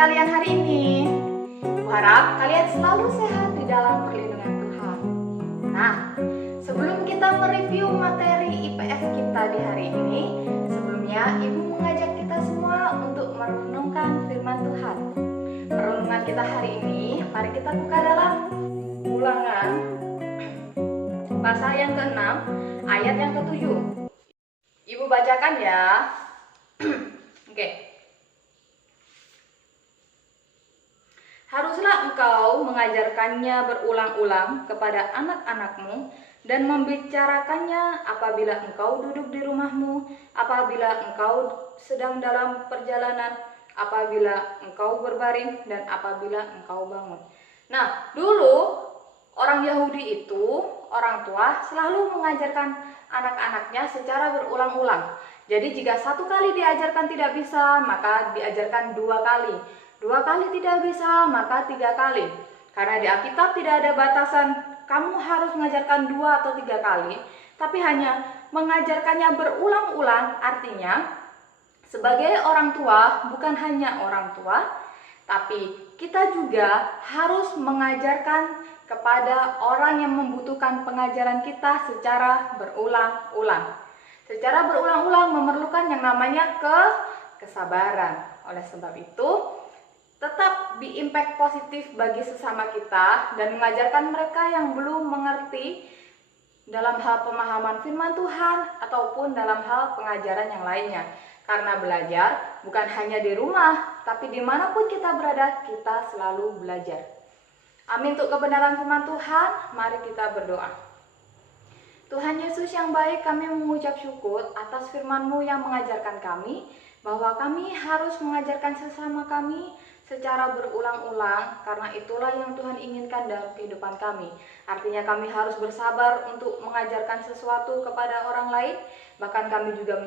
kalian hari ini? Kuharap kalian selalu sehat di dalam perlindungan Tuhan. Nah, sebelum kita mereview materi IPS kita di hari ini, sebelumnya Ibu mengajak kita semua untuk merenungkan firman Tuhan. Renungan kita hari ini, mari kita buka dalam Ulangan pasal yang ke-6, ayat yang ke-7. Ibu bacakan ya. Oke. Haruslah engkau mengajarkannya berulang-ulang kepada anak-anakmu dan membicarakannya apabila engkau duduk di rumahmu, apabila engkau sedang dalam perjalanan, apabila engkau berbaring, dan apabila engkau bangun. Nah, dulu orang Yahudi itu, orang tua selalu mengajarkan anak-anaknya secara berulang-ulang. Jadi jika satu kali diajarkan tidak bisa, maka diajarkan 2 kali. 2 kali tidak bisa, maka 3 kali. Karena di Alkitab tidak ada batasan kamu harus mengajarkan 2 atau 3 kali, tapi hanya mengajarkannya berulang-ulang. Artinya sebagai orang tua, bukan hanya orang tua, tapi kita juga harus mengajarkan kepada orang yang membutuhkan pengajaran kita secara berulang-ulang. Secara berulang-ulang memerlukan yang namanya kesabaran. Oleh sebab itu, tetap be-impact positif bagi sesama kita dan mengajarkan mereka yang belum mengerti dalam hal pemahaman firman Tuhan ataupun dalam hal pengajaran yang lainnya. Karena belajar bukan hanya di rumah, tapi dimanapun kita berada, kita selalu belajar. Amin untuk kebenaran firman Tuhan. Mari kita berdoa. Tuhan Yesus yang baik, kami mengucap syukur atas firman-Mu yang mengajarkan kami bahwa kami harus mengajarkan sesama kami secara berulang-ulang, karena itulah yang Tuhan inginkan dalam kehidupan kami. Artinya kami harus bersabar untuk mengajarkan sesuatu kepada orang lain. Bahkan kami juga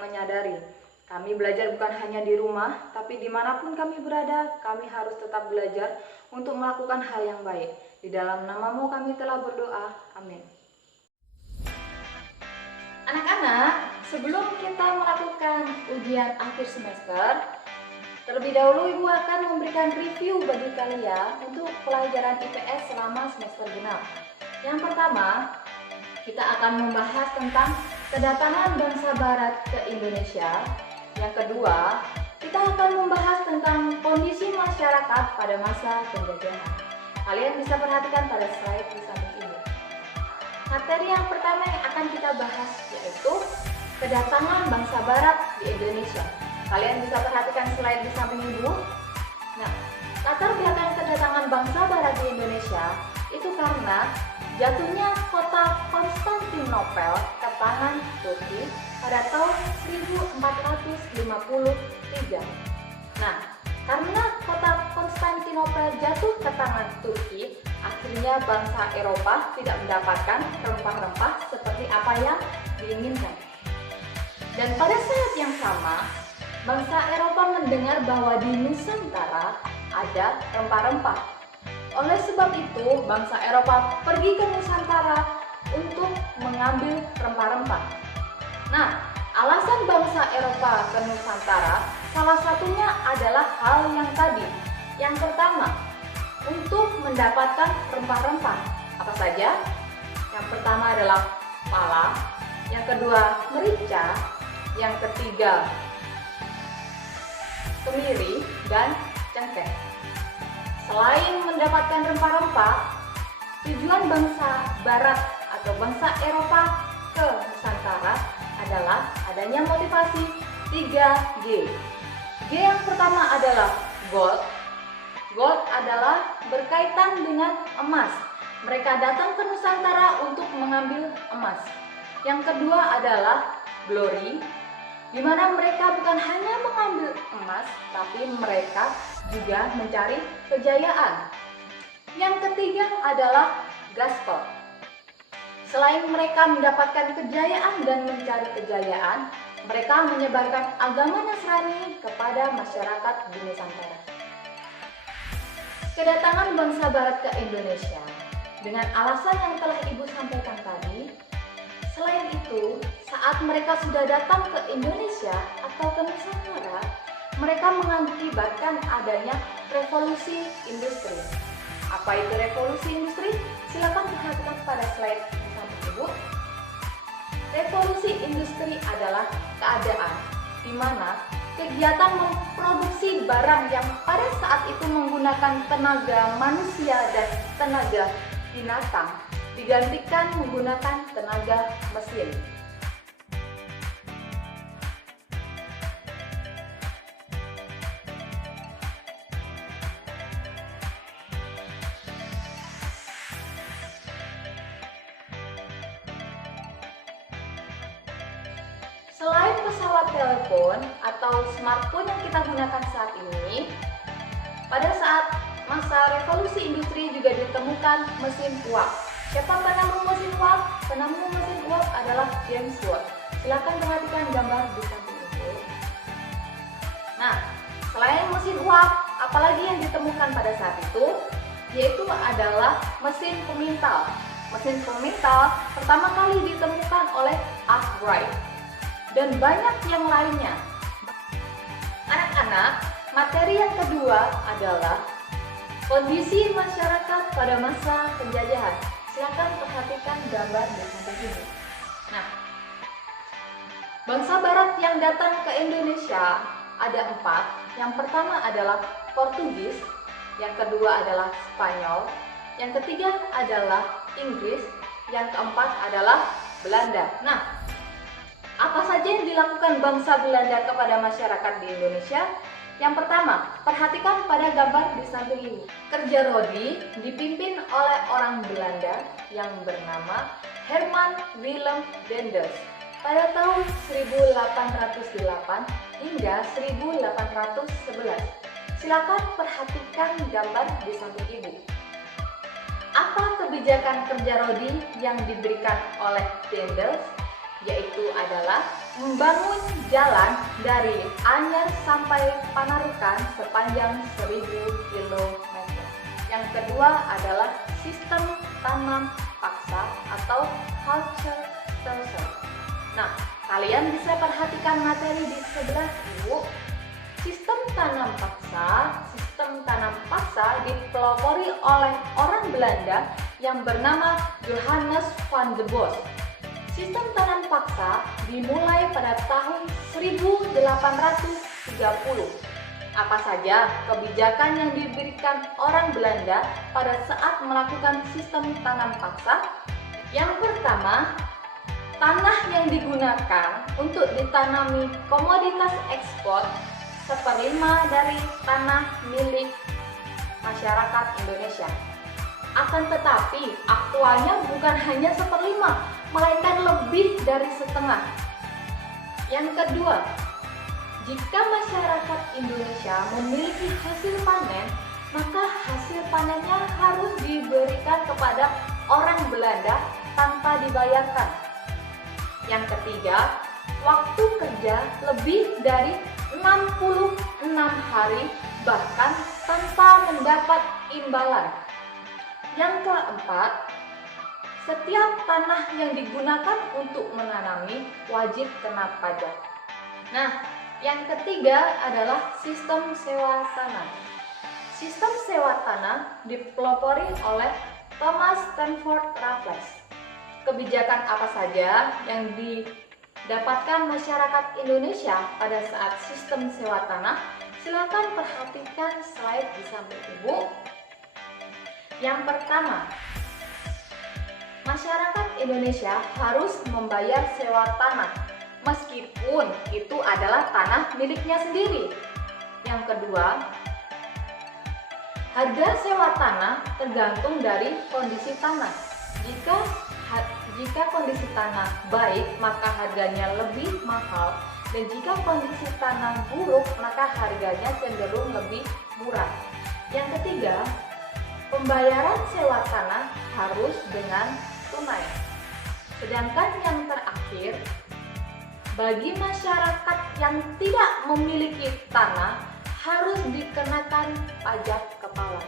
menyadari kami belajar bukan hanya di rumah, tapi dimanapun kami berada, kami harus tetap belajar untuk melakukan hal yang baik. Di dalam nama-Mu kami telah berdoa. Amin. Anak-anak, sebelum kita melakukan ujian akhir semester, terlebih dahulu Ibu akan memberikan review bagi kalian untuk pelajaran IPS selama semester genap. Yang pertama, kita akan membahas tentang kedatangan bangsa Barat ke Indonesia. Yang kedua, kita akan membahas tentang kondisi masyarakat pada masa penjajahan. Kalian bisa perhatikan pada slide di samping ini. Materi yang pertama yang akan kita bahas yaitu kedatangan bangsa Barat di Indonesia. Kalian bisa perhatikan slide di samping Ibu. Nah, latar belakang kedatangan bangsa Barat di Indonesia itu karena jatuhnya kota Konstantinopel ke tangan Turki pada tahun 1453. Nah, karena kota Konstantinopel jatuh ke tangan Turki, akhirnya bangsa Eropa tidak mendapatkan rempah-rempah seperti apa yang diinginkan. Dan pada saat yang sama, bangsa Eropa mendengar bahwa di Nusantara ada rempah-rempah. Oleh sebab itu, bangsa Eropa pergi ke Nusantara untuk mengambil rempah-rempah. Nah, alasan bangsa Eropa ke Nusantara salah satunya adalah hal yang tadi. Yang pertama, untuk mendapatkan rempah-rempah. Apa saja? Yang pertama adalah pala, yang kedua merica, yang ketiga kemiri, dan cengkeh. Selain mendapatkan rempah-rempah, tujuan bangsa Barat atau bangsa Eropa ke Nusantara adalah adanya motivasi 3G. G yang pertama adalah gold. Gold adalah berkaitan dengan emas. Mereka datang ke Nusantara untuk mengambil emas. Yang kedua adalah glory, di mana mereka bukan hanya mengambil emas, tapi mereka juga mencari kejayaan. Yang ketiga adalah gospel. Selain mereka mendapatkan kejayaan dan mencari kejayaan, mereka menyebarkan agama Nasrani kepada masyarakat di Nusantara. Kedatangan bangsa Barat ke Indonesia dengan alasan yang telah Ibu sampaikan tadi. Selain itu, saat mereka sudah datang ke Indonesia atau ke Nusantara, mereka mengakibatkan adanya revolusi industri. Apa itu revolusi industri? Silakan perhatikan pada slide samping Ibu. Revolusi industri adalah keadaan di mana kegiatan memproduksi barang yang pada saat itu menggunakan tenaga manusia dan tenaga binatang digantikan menggunakan tenaga mesin. Selain pesawat telepon atau smartphone yang kita gunakan saat ini, pada saat masa revolusi industri juga ditemukan mesin uap. Siapa penemu mesin uap? Penemu mesin uap adalah James Watt. Silakan perhatikan gambar di samping itu. Nah, selain mesin uap, apalagi yang ditemukan pada saat itu? Yaitu adalah mesin pemintal. Mesin pemintal pertama kali ditemukan oleh Arkwright. Dan banyak yang lainnya. Anak-anak, materi yang kedua adalah kondisi masyarakat pada masa penjajahan. Silakan perhatikan gambar di samping ini. Nah, bangsa Barat yang datang ke Indonesia ada 4. Yang pertama adalah Portugis, yang kedua adalah Spanyol, yang ketiga adalah Inggris, yang keempat adalah Belanda. Nah, apa saja yang dilakukan bangsa Belanda kepada masyarakat di Indonesia? Yang pertama, perhatikan pada gambar di samping ini. Kerja rodi dipimpin oleh orang Belanda yang bernama Herman Willem Daenders pada tahun 1808 hingga 1811. Silakan perhatikan gambar di samping Ibu. Apa kebijakan kerja rodi yang diberikan oleh Daenders? Yaitu adalah membangun jalan dari Anyer sampai Panarukan sepanjang 1000 km. Yang kedua adalah sistem tanam paksa atau Kulturstelsel. Nah, kalian bisa perhatikan materi di sebelah Ibu. Sistem tanam paksa dipelopori oleh orang Belanda yang bernama Johannes van de Bos. Sistem tanam paksa dimulai pada tahun 1830. Apa saja kebijakan yang diberikan orang Belanda pada saat melakukan sistem tanam paksa? Yang pertama, tanah yang digunakan untuk ditanami komoditas ekspor 1/5 dari tanah milik masyarakat Indonesia. Akan tetapi, aktualnya bukan hanya 1/5, melainkan lebih dari setengah. Yang kedua, jika masyarakat Indonesia memiliki hasil panen, maka hasil panennya harus diberikan kepada orang Belanda tanpa dibayarkan. Yang ketiga, waktu kerja lebih dari 66 hari bahkan tanpa mendapat imbalan. Yang keempat, setiap tanah yang digunakan untuk menanami wajib kena pajak. Nah, yang ketiga adalah sistem sewa tanah. Sistem sewa tanah dipelopori oleh Thomas Stamford Raffles. Kebijakan apa saja yang didapatkan masyarakat Indonesia pada saat sistem sewa tanah? Silakan perhatikan slide di samping Ibu. Yang pertama, masyarakat Indonesia harus membayar sewa tanah meskipun itu adalah tanah miliknya sendiri. Yang kedua, harga sewa tanah tergantung dari kondisi tanah. Jika kondisi tanah baik, maka harganya lebih mahal, dan jika kondisi tanah buruk, maka harganya cenderung lebih murah. Yang ketiga, pembayaran sewa tanah harus dengan tunai. Sedangkan yang terakhir, bagi masyarakat yang tidak memiliki tanah harus dikenakan pajak kepala.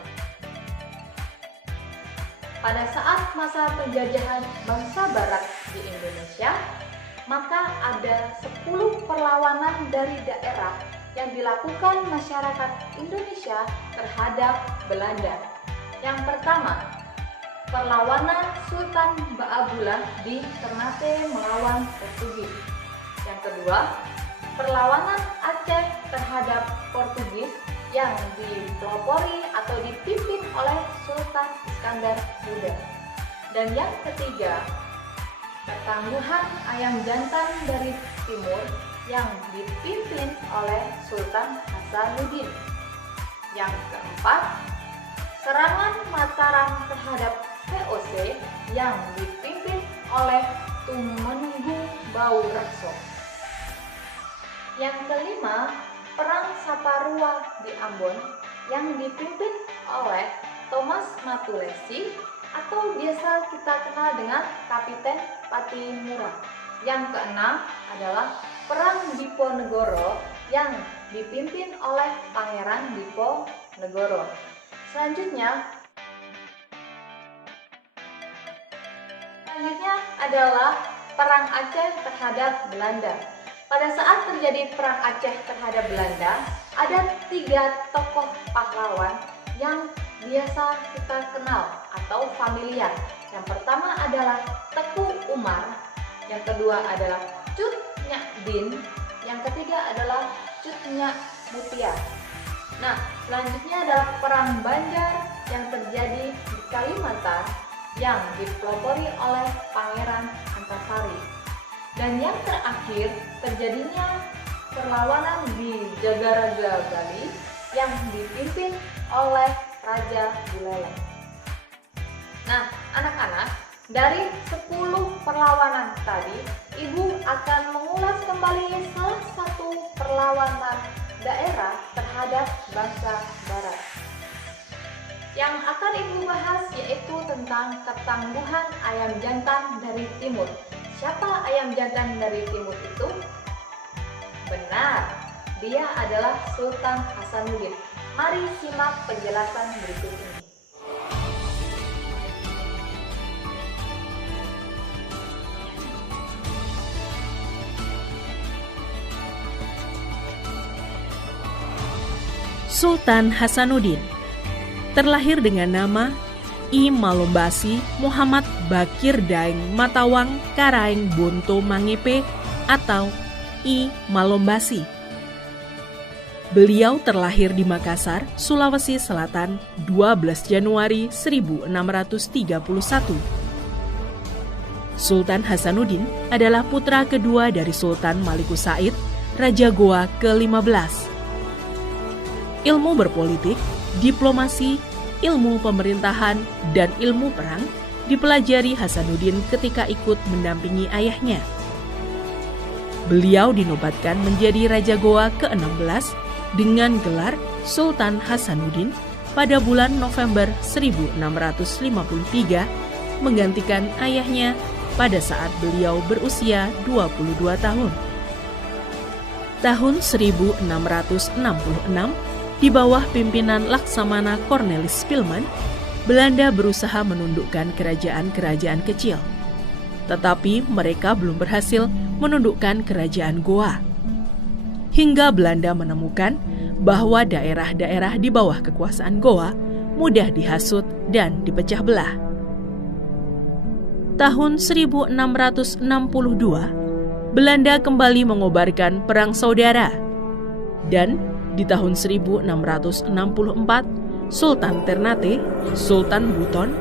Pada saat masa penjajahan bangsa Barat di Indonesia, maka ada 10 perlawanan dari daerah yang dilakukan masyarakat Indonesia terhadap Belanda. Yang pertama, perlawanan Sultan Baabullah di Ternate melawan Portugis. Yang kedua, perlawanan Aceh terhadap Portugis yang dipelopori atau dipimpin oleh Sultan Iskandar Muda. Dan yang ketiga, ketangguhan ayam jantan dari timur yang dipimpin oleh Sultan Hasanuddin. Yang keempat, serangan Mataram terhadap VOC yang dipimpin oleh Tumenggung Baurekso. Yang kelima, Perang Saparua di Ambon yang dipimpin oleh Thomas Matulesi atau biasa kita kenal dengan Kapiten Patimura. Yang keenam adalah Perang Diponegoro yang dipimpin oleh Pangeran Diponegoro. Selanjutnya adalah Perang Aceh terhadap Belanda. Pada saat terjadi Perang Aceh terhadap Belanda, ada 3 tokoh pahlawan yang biasa kita kenal atau familiar. Yang pertama adalah Teku Umar, yang kedua adalah Cut Nyak Din, yang ketiga adalah Cut Nyak Mutia. Nah, selanjutnya adalah Perang Banjar yang terjadi di Kalimantan yang dipelopori oleh Pangeran Antasari. Dan yang terakhir, terjadinya perlawanan di Jagaraga Bali yang dipimpin oleh Raja Buleleng. Nah, anak-anak, dari 10 perlawanan tadi, Ibu akan mengulas kembali salah satu perlawanan daerah terhadap bangsa Barat. Yang akan Ibu bahas yaitu tentang ketangguhan ayam jantan dari timur. Siapa ayam jantan dari timur itu? Benar, dia adalah Sultan Hasanuddin. Mari simak penjelasan berikut ini. Sultan Hasanuddin terlahir dengan nama I Malombasi Muhammad Bakir Daeng Matawang Karaeng Bonto Mangepe atau I Malombasi. Beliau terlahir di Makassar, Sulawesi Selatan 12 Januari 1631. Sultan Hasanuddin adalah putra kedua dari Sultan Malikus Said, Raja Goa ke-15. Ilmu berpolitik, diplomasi, ilmu pemerintahan, dan ilmu perang dipelajari Hasanuddin ketika ikut mendampingi ayahnya. Beliau dinobatkan menjadi Raja Goa ke-16 dengan gelar Sultan Hasanuddin pada bulan November 1653, menggantikan ayahnya pada saat beliau berusia 22 tahun. Tahun 1666, di bawah pimpinan Laksamana Cornelis Pilman, Belanda berusaha menundukkan kerajaan-kerajaan kecil. Tetapi mereka belum berhasil menundukkan kerajaan Goa. Hingga Belanda menemukan bahwa daerah-daerah di bawah kekuasaan Goa mudah dihasut dan dipecah belah. Tahun 1662, Belanda kembali mengobarkan Perang Saudara. Dan di tahun 1664, Sultan Ternate, Sultan Buton,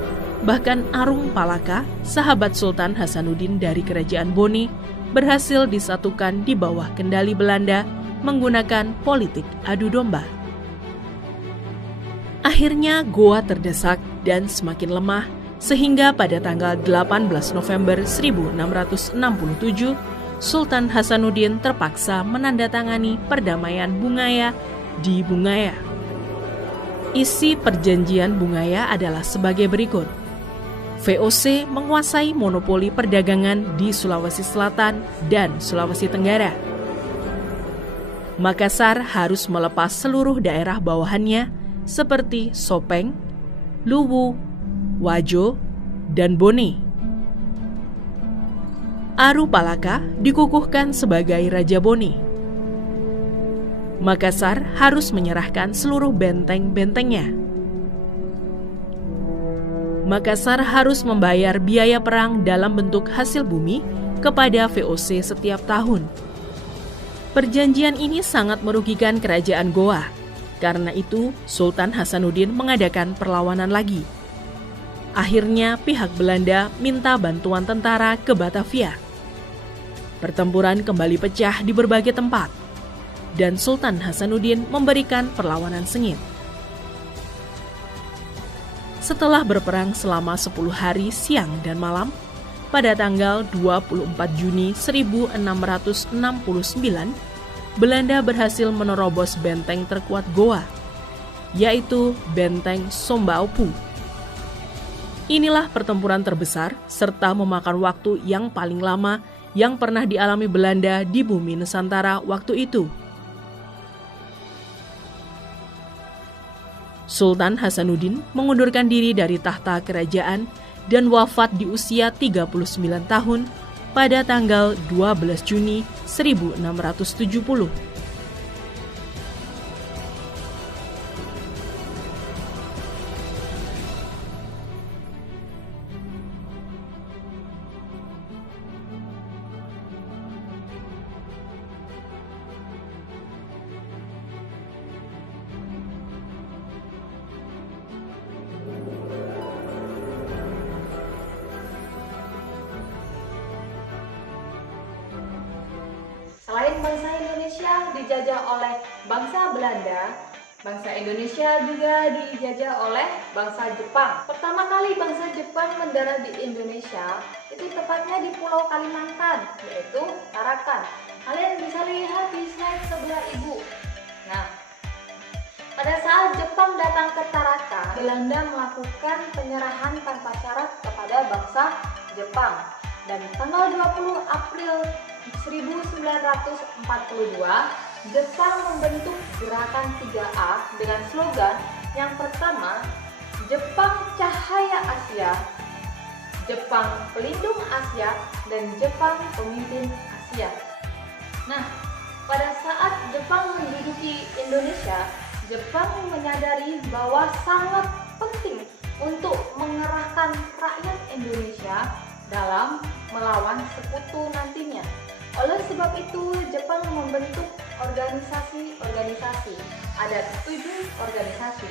bahkan Arung Palaka, sahabat Sultan Hasanuddin dari Kerajaan Bone, berhasil disatukan di bawah kendali Belanda menggunakan politik adu domba. Akhirnya Goa terdesak dan semakin lemah, sehingga pada tanggal 18 November 1667, Sultan Hasanuddin terpaksa menandatangani perdamaian Bungaya di Bungaya. Isi perjanjian Bungaya adalah sebagai berikut. VOC menguasai monopoli perdagangan di Sulawesi Selatan dan Sulawesi Tenggara. Makassar harus melepas seluruh daerah bawahannya seperti Sopeng, Luwu, Wajo, dan Bone. Aru Palaka dikukuhkan sebagai Raja Bone. Makassar harus menyerahkan seluruh benteng-bentengnya. Makassar harus membayar biaya perang dalam bentuk hasil bumi kepada VOC setiap tahun. Perjanjian ini sangat merugikan kerajaan Goa. Karena itu, Sultan Hasanuddin mengadakan perlawanan lagi. Akhirnya, pihak Belanda minta bantuan tentara ke Batavia. Pertempuran kembali pecah di berbagai tempat, dan Sultan Hasanuddin memberikan perlawanan sengit. Setelah berperang selama 10 hari siang dan malam, pada tanggal 24 Juni 1669, Belanda berhasil menerobos benteng terkuat Goa, yaitu Benteng Sombaupu. Inilah pertempuran terbesar serta memakan waktu yang paling lama yang pernah dialami Belanda di bumi Nusantara waktu itu. Sultan Hasanuddin mengundurkan diri dari tahta kerajaan dan wafat di usia 39 tahun pada tanggal 12 Juni 1670. Selain bangsa Indonesia dijajah oleh bangsa Belanda, bangsa Indonesia juga dijajah oleh bangsa Jepang. Pertama kali bangsa Jepang mendarat di Indonesia itu tepatnya di Pulau Kalimantan, yaitu Tarakan. Kalian bisa lihat di slide sebelah ibu. Nah, pada saat Jepang datang ke Tarakan, Belanda melakukan penyerahan tanpa syarat kepada bangsa Jepang. Dan tanggal 20 April 1942, Jepang membentuk gerakan 3A dengan slogan yang pertama, Jepang Cahaya Asia, Jepang Pelindung Asia, dan Jepang Pemimpin Asia. Nah, pada saat Jepang menduduki Indonesia, Jepang menyadari bahwa sangat penting untuk mengerahkan rakyat Indonesia dalam melawan sekutu nantinya. Oleh sebab itu, Jepang membentuk organisasi-organisasi. Ada 7 organisasi.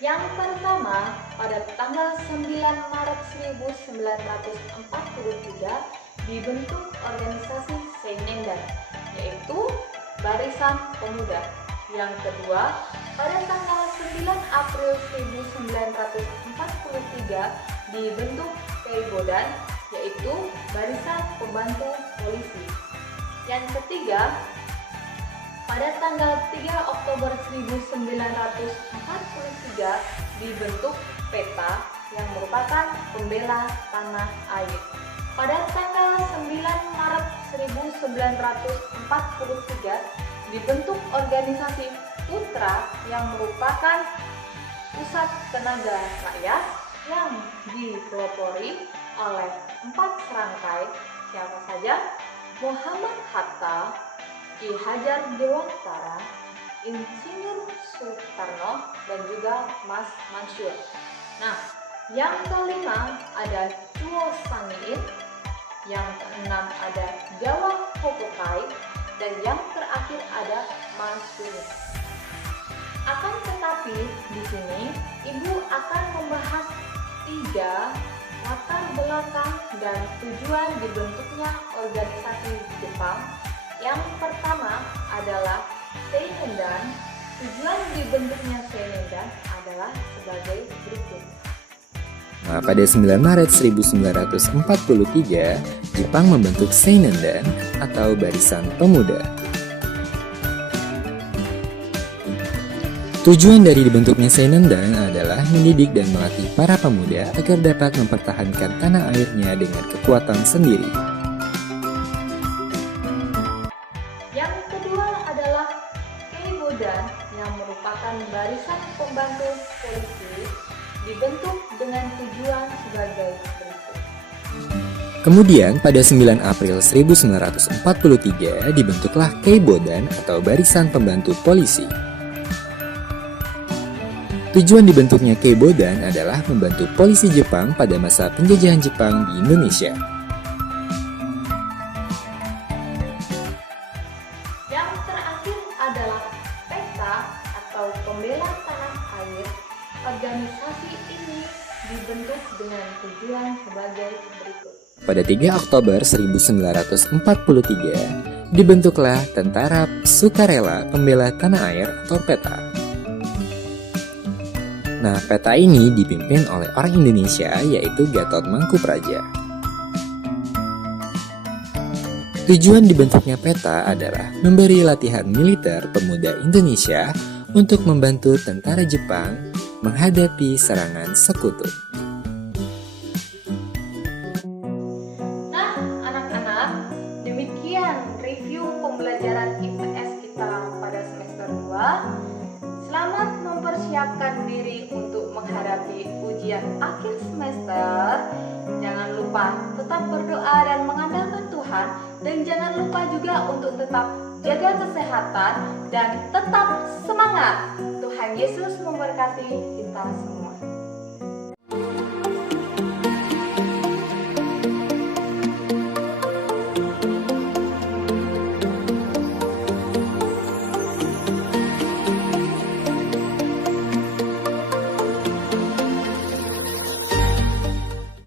Yang pertama, pada tanggal 9 Maret 1943 dibentuk organisasi Seinendan, yaitu Barisan Pemuda. Yang kedua, pada tanggal 9 April 1943 dibentuk Keibodan, yaitu Barisan Pembantu Polisi. Yang ketiga, pada tanggal 3 Oktober 1943 dibentuk PETA yang merupakan pembela tanah air. Pada tanggal 9 Maret 1943 dibentuk organisasi Putra yang merupakan pusat tenaga rakyat yang dipelopori oleh 4 serangkai, siapa saja? Muhammad Hatta, Ki Hajar Dewantara, Insinyur Soekarno, dan juga Mas Mansur. Nah, yang kelima ada Chuo Sangiin, yang keenam ada Jawa Hokukai, dan yang terakhir ada Mansuni. Akan tetapi di sini Ibu akan membahas 3 latar belakang dan tujuan dibentuknya organisasi Jepang. Yang pertama adalah Seinendan. Tujuan dibentuknya Seinendan adalah sebagai berikut. Nah, pada 9 Maret 1943, Jepang membentuk Seinendan atau Barisan Pemuda. Tujuan dari dibentuknya Seinendan adalah mendidik dan melatih para pemuda agar dapat mempertahankan tanah airnya dengan kekuatan sendiri. Yang kedua adalah Keibodan yang merupakan barisan pembantu polisi, dibentuk dengan tujuan sebagai berikut. Kemudian pada 9 April 1943 dibentuklah Keibodan atau Barisan Pembantu Polisi. Tujuan dibentuknya Keibodan adalah membantu polisi Jepang pada masa penjajahan Jepang di Indonesia. Yang terakhir adalah PETA atau Pembela Tanah Air. Organisasi ini dibentuk dengan tujuan sebagai berikut. Pada 3 Oktober 1943 dibentuklah Tentara Sukarela Pembela Tanah Air atau PETA. Nah, PETA ini dipimpin oleh orang Indonesia yaitu Gatot Mangkupraja. Tujuan dibentuknya PETA adalah memberi latihan militer pemuda Indonesia untuk membantu tentara Jepang menghadapi serangan sekutu. Nah, anak-anak, demikian review pembelajaran IPS kita pada semester 2. Selamat mempersiapkan diri untuk menghadapi ujian akhir semester. Jangan lupa tetap berdoa dan mengandalkan Tuhan, dan jangan lupa juga untuk tetap jaga kesehatan dan tetap semangat. Tuhan Yesus memberkati kita semua.